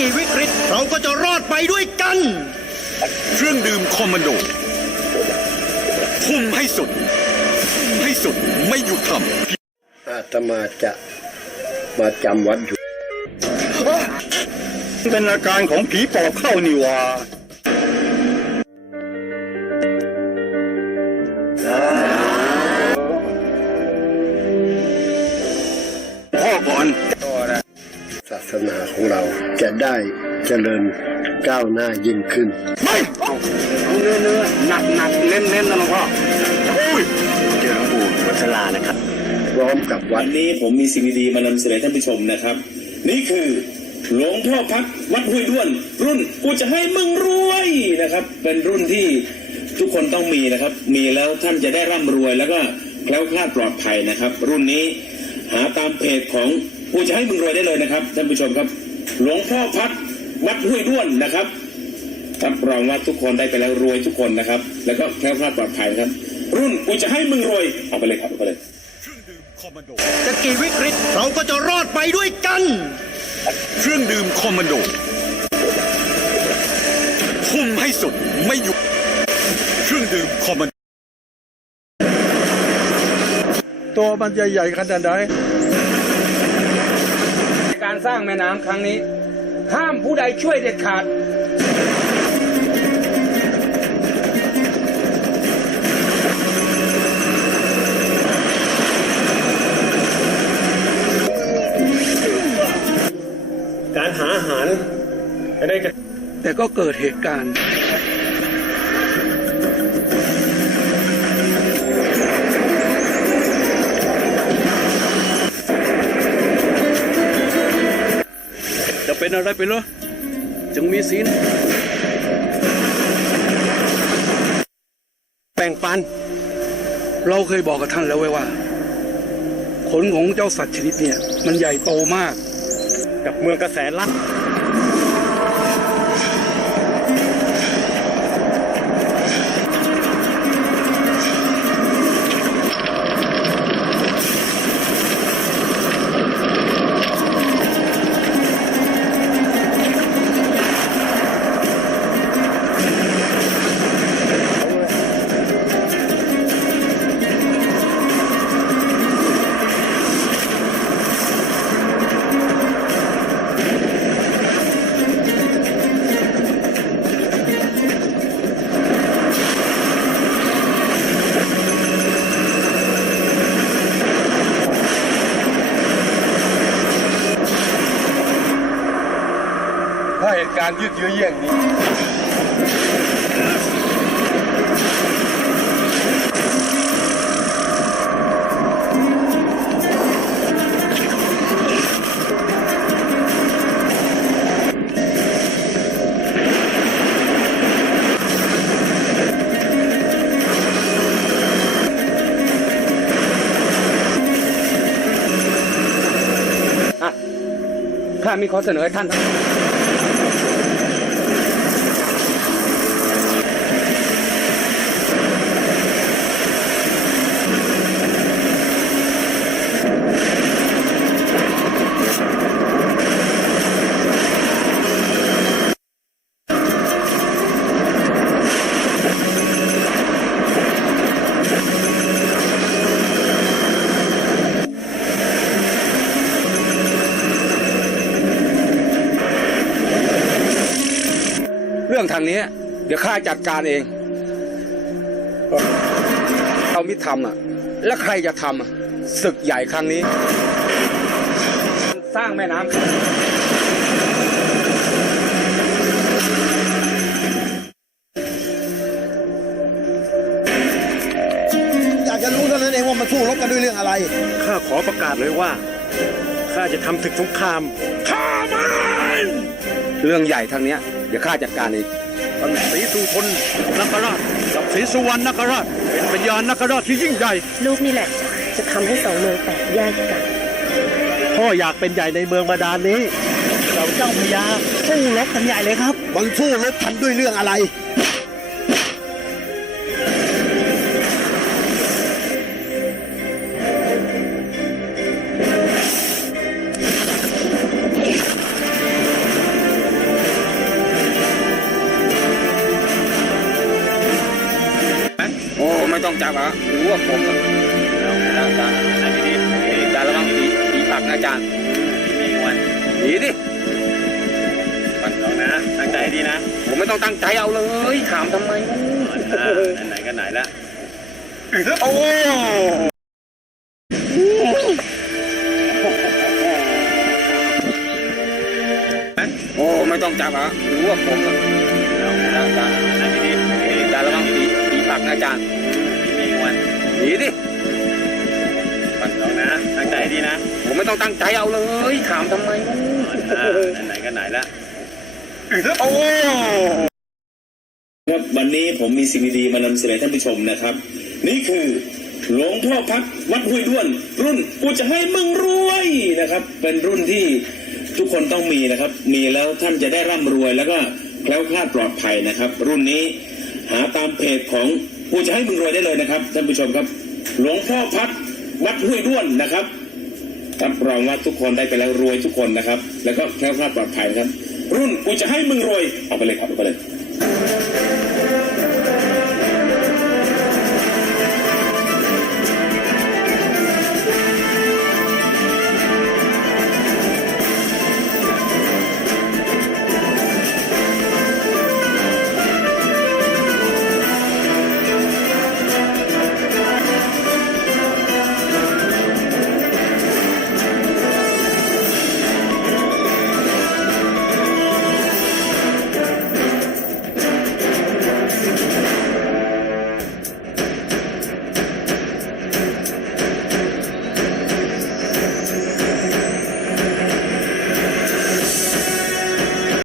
กี่วิกฤต เราก็จะรอดไปด้วยกัน เครื่องดื่มคอมมานโดทุ่มให้สุดทุ่มให้สุดไม่หยุดทำอาตมาจะมาจำวัดอยู่ เป็นอาการของผีปอบเข้านี่หวา ได้เจริญก้าวหน้ายิ่งขึ้นไม่เอาเนื้อเนื้อหนักหนักเน้นเน้นนะหลวงพ่อโอ้ยเจอหลวงปู่วัชรานะครับพร้อมกับวัวัดนนี้ผมมีสิ่งดีๆมานำเสนอท่านผู้ชมนะครับ นี่คือหลวงพ่อพัดวัดห้วยด้วน รุ่นกูจะให้มึงรวยนะครับ เป็นรุ่นที่ทุกคนต้องมีนะครับ มีแล้วท่านจะได้ร่ำรวยแล้วก็แคล้วคลาดปลอดภัยนะครับ รุ่นนี้หาตามเพจของกูจะให้มึงรวยได้เลยนะครับท่านผู้ชมครับ หลวงพ่อพัดวัดห้วยด้วนนะครับรับรองว่าทุกคนได้ไปแล้วรวยทุกคนนะครับ แล้วก็แคล้วคลาดปลอดภัยครับ รุ่นกูจะให้มึงรวยเอาไปเลยครับเอาไปเลยจะกี่วิกฤตเราก็จะรอดไปด้วยกัน เครื่องดื่มคอมมานโดทุ่มให้สุดไม่หยุดเครื่องดื่มคอมมานโดตัวมันจะใหญ่ขนาดไหนการ สร้างแม่น้ำครั้งนี้ ห้ามผู้ใดช่วยเด็ดขาด การหาอาหารจะได้ แต่ก็เกิดเหตุการณ์ นอะไรไปเหรอจึงมีศีลแบ่งปัน เราเคยบอกกับท่านแล้วไว้ว่า ขนของเจ้าสัตว์ชนิดเนี่ย มันใหญ่โตมาก กับเมืองกระแสลัก การยืดเยื้อเยี่ยงนี้ข้ามีข้อเสนอให้ท่าน ทางนี้ เดี๋ยวข้าจัดการเองเรามิทำอะ แล้วใครจะทำอะศึกใหญ่ครั้งนี้ สร้างแม่น้ำอยากจะรู้เท่านั้นเองว่ามันสู้รบกันด้วยเรื่องอะไร ข้าขอประกาศเลยว่า ข้าจะทำศึกสงครามเรื่องใหญ่ทางเนี้ย เดี๋ยวข้าจัดการเอง ท่านศรีสุทนนคราชกับศรีสุวรรณนคราช เป็นปัญญาณนคราชที่ยิ่งใหญ่ลูกนี่แหละ จะทำให้สองเมืองแตกแยกกัน พ่ออยากเป็นใหญ่ในเมืองบาดาลนี้ เราเจ้าพญาสู้รบกันใหญ่เลยครับ มันสู้รบกันด้วยเรื่องอะไร ต้องจับอะรู้ว่าผมอะอาจารย์อาจารย์ดีๆอาจารย์ระวังผีผีปักนะอาจารย์มีวันดีดิมันต้องนะ ตั้งใจดีนะ ผมไม่ต้องตั้งใจเอาเลยถามทำไมไหนๆก็ไหนละโอ้โอ้ไม่ต้องจับอะรู้ว่าผมอะอาจารย์อาจารย์ดีๆอาจารย์ระวังผีผีปักนะอาจารย์ วันดีดิมันต้องนะ ตั้งใจดีนะ ผมไม่ต้องตั้งใจเอาเลย ถามทำไมไหนๆก็ไหนละโอ้ครับวันนี้ผมมีสิ่งดีๆมานำเสนอท่านผู้ชมนะครับ นี่คือหลวงพ่อพักวัดห้วยด้วน รุ่นกูจะให้มึงรวยนะครับ เป็นรุ่นที่ทุกคนต้องมีนะครับ มีแล้วท่านจะได้ร่ำรวยแล้วก็แคล้วคลาดปลอดภัยนะครับ รุ่นนี้หาตามเพจของ กูจะให้มึงรวยได้เลยนะครับท่านผู้ชมครับ หลวงพ่อพัดวัดห้วยด้วนนะครับรับรองว่าทุกคนได้ไปแล้วรวยทุกคนนะครับ แล้วก็แค่วคลาดปลอดภัยนะครับ รุ่นกูจะให้มึงรวยเอาไปเลยครับเอาไปเลย